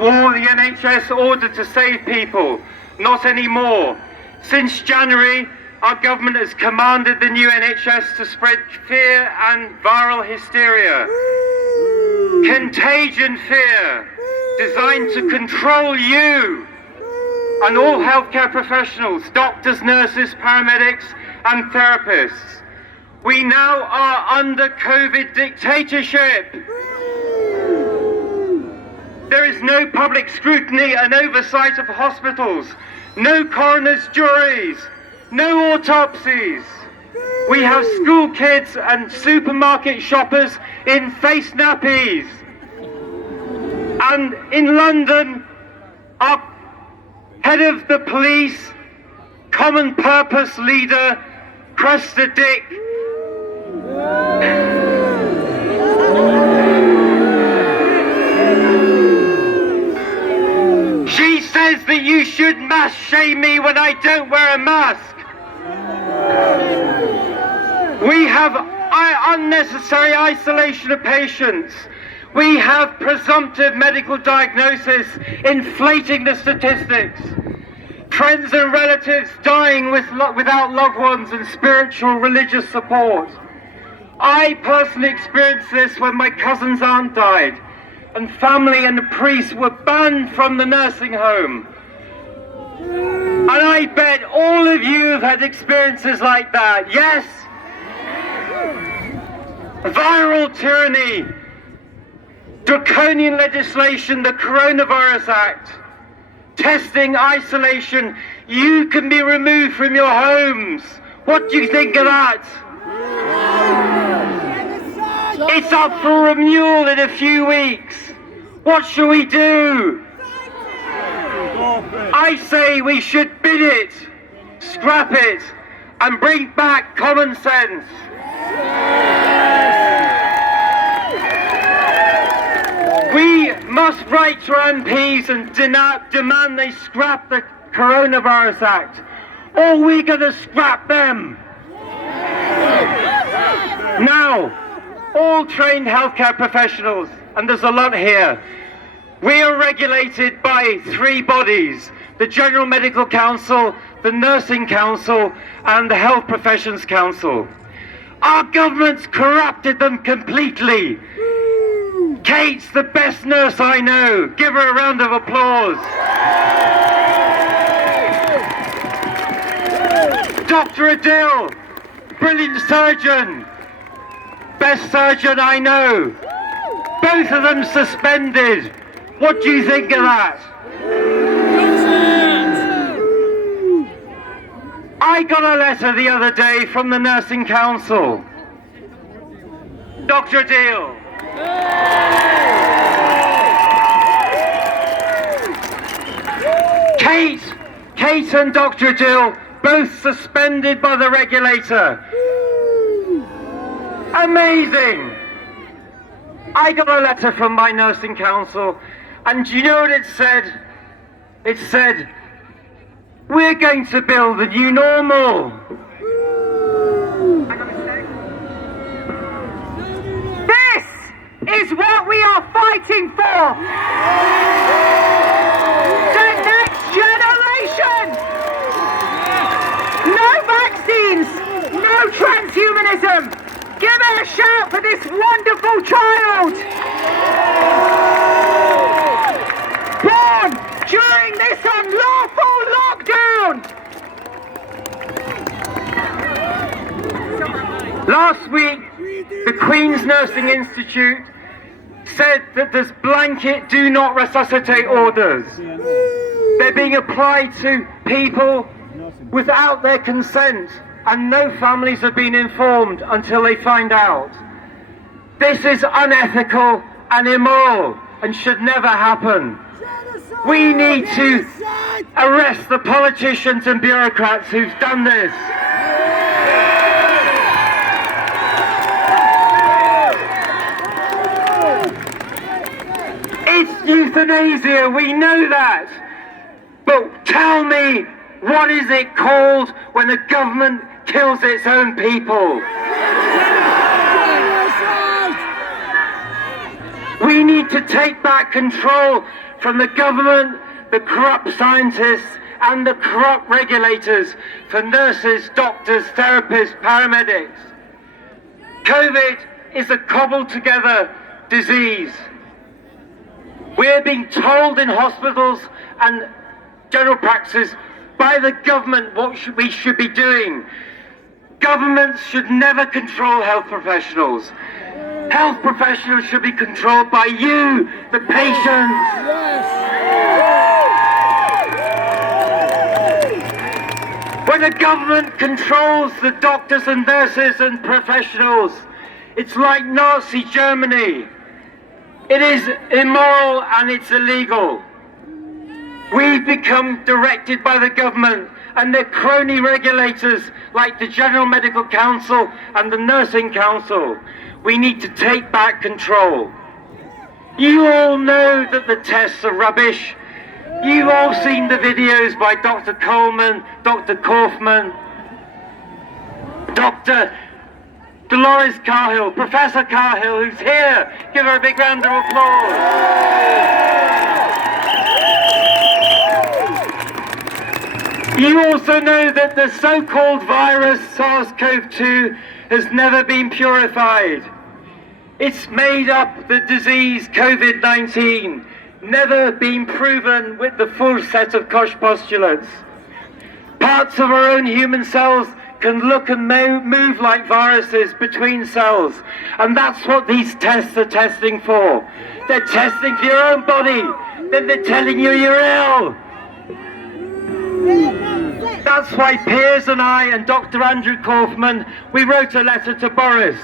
war the NHS ordered to save people. Not anymore. Since January, our government has commanded the new NHS to spread fear and viral hysteria. Contagion fear, designed to control you and all healthcare professionals, doctors, nurses, paramedics and therapists. We now are under COVID dictatorship. There is no public scrutiny and oversight of hospitals, no coroner's juries, no autopsies. We have school kids and supermarket shoppers in face nappies. And in London, our head of the police, common purpose leader, Cresta Dick, she says that you should mask shame me when I don't wear a mask. We have unnecessary isolation of patients. We have presumptive medical diagnosis inflating the statistics. Friends and relatives dying without loved ones and spiritual religious support. I personally experienced this when my cousin's aunt died and family and the priest were banned from the nursing home. And I bet all of you have had experiences like that. Yes? Viral tyranny, draconian legislation, the Coronavirus Act, testing, isolation. You can be removed from your homes. What do you think of that? It's up for renewal in a few weeks. What shall we do? I say we should bid it, scrap it, and bring back common sense. We must write to our MPs and demand they scrap the Coronavirus Act, or we're going to scrap them. Now, all trained healthcare professionals, and there's a lot here, we are regulated by 3 bodies: the General Medical Council, the Nursing Council, and the Health Professions Council. Our government's corrupted them completely. Kate's the best nurse I know. Give her a round of applause. Dr. Adil, brilliant surgeon. Best surgeon I know. Both of them suspended. What do you think of that? I got a letter the other day from the Nursing Council. Dr. Adil. Kate and Dr. Adil, both suspended by the regulator. Amazing. I got a letter from my Nursing Council, and do you know what it said? It said, we're going to build the new normal. This is what we are fighting for. The next generation. No vaccines, no transhumanism. Give it a shout for this wonderful child. Born during this unlawful lockdown. Last week, the Queen's Nursing Institute said that there's blanket do not resuscitate orders. They're being applied to people without their consent, and no families have been informed until they find out. This is unethical and immoral and should never happen. We need to arrest the politicians and bureaucrats who've done this. It's euthanasia, we know that. But tell me, what is it called when the government kills its own people? We need to take back control from the government, the corrupt scientists, and the corrupt regulators for nurses, doctors, therapists, paramedics. COVID is a cobbled together disease. We're being told in hospitals and general practices by the government what we should be doing. Governments should never control health professionals. Health professionals should be controlled by you, the patients. When the government controls the doctors and nurses and professionals, it's like Nazi Germany. It is immoral and it's illegal. We've become directed by the government and their crony regulators like the General Medical Council and the Nursing Council. We need to take back control. You all know that the tests are rubbish. You've all seen the videos by Dr. Coleman, Dr. Kaufman, Dr. Dolores Cahill, Professor Cahill, who's here. Give her a big round of applause. You also know that the so-called virus SARS-CoV-2 has never been purified. It's made up the disease COVID-19, never been proven with the full set of Koch postulates. Parts of our own human cells can look and move like viruses between cells, and that's what these tests are testing for. They're testing for your own body, then they're telling you you're ill. That's why Piers and I and Dr. Andrew Kaufman, we wrote a letter to Boris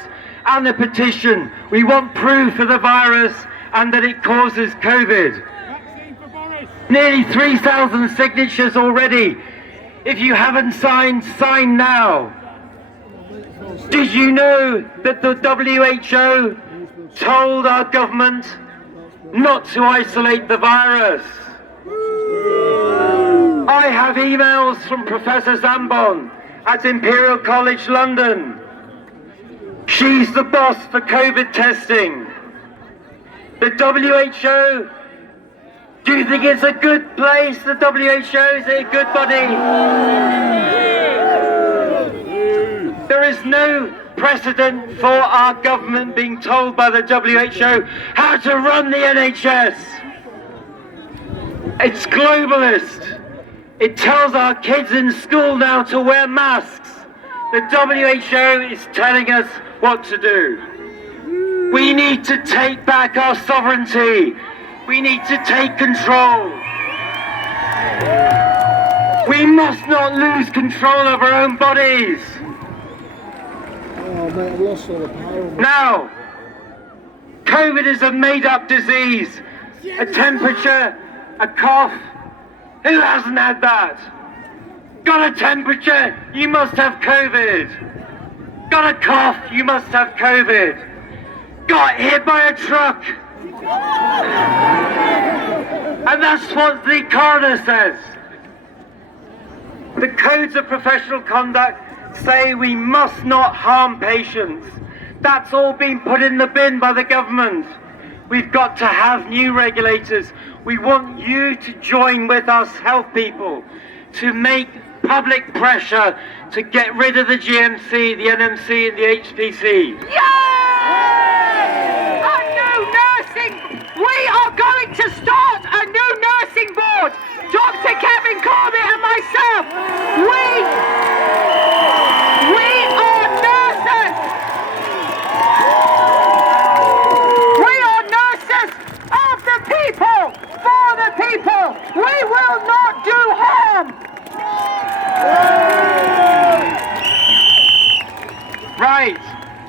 and a petition. We want proof of the virus and that it causes COVID. Nearly 3,000 signatures already. If you haven't signed, sign now. Did you know that the WHO told our government not to isolate the virus? I have emails from Professor Zambon at Imperial College London. She's the boss for COVID testing. The WHO, do you think it's a good place, the WHO? Is it a good body? There is no precedent for our government being told by the WHO how to run the NHS. It's globalist. It tells our kids in school now to wear masks. The WHO is telling us what to do. We need to take back our sovereignty. We need to take control. We must not lose control of our own bodies. Oh, mate, I've lost all the power. Now, COVID is a made-up disease. A temperature, a cough. Who hasn't had that? Got a temperature? You must have COVID. Got a cough? You must have COVID. Got hit by a truck? And that's what the coroner says. The codes of professional conduct say we must not harm patients. That's all been put in the bin by the government. We've got to have new regulators. We want you to join with us health people to make public pressure to get rid of the GMC, the NMC and the HPC. Yay! A new nursing! We are going to start a new nursing board! Dr. Kevin Corbett and myself! We are nurses! We are nurses of the people! For the people! We will not do harm! Right,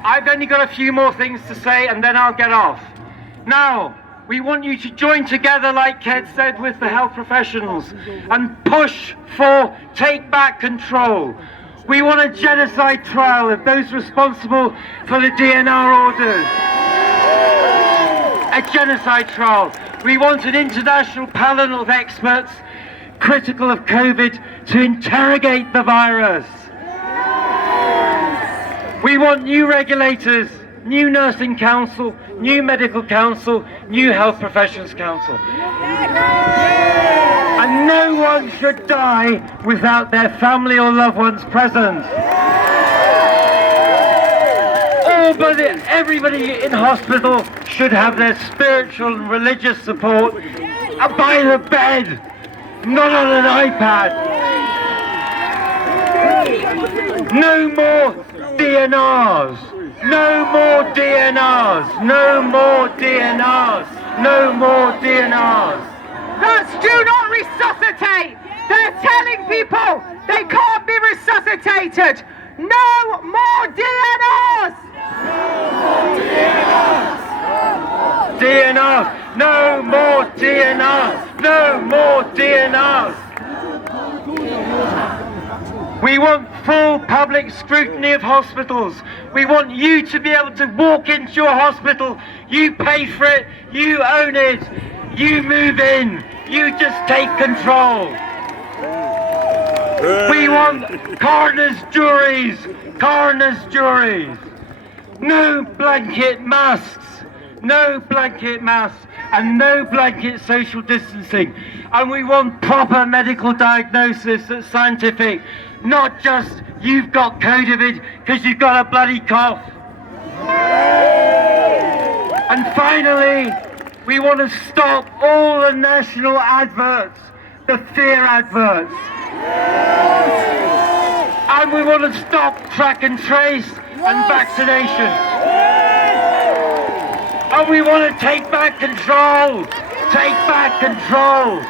I've only got a few more things to say and then I'll get off. Now, we want you to join together, like Ked said, with the health professionals and push for take back control. We want a genocide trial of those responsible for the DNR orders. A genocide trial. We want an international panel of experts critical of COVID to interrogate the virus. We want new regulators, new nursing council, new medical council, new health professions council. And no one should die without their family or loved ones present. Everybody in hospital should have their spiritual and religious support by the bed, not on an iPad. No more DNRs. No more DNRs. No more DNRs. No more DNRs. Thus, do not resuscitate. They're telling people they can't be resuscitated. No more DNRs. DNRs. No more DNRs. No more DNRs. We want full public scrutiny of hospitals. We want you to be able to walk into your hospital. You pay for it. You own it. You move in. You just take control. We want coroner's juries. Coroner's juries. No blanket masks. No blanket masks. And no blanket social distancing. And we want proper medical diagnosis that's scientific. Not just, you've got COVID because you've got a bloody cough. And finally, we want to stop all the national adverts, the fear adverts. And we want to stop track and trace and vaccinations. And we want to take back control. Take back control.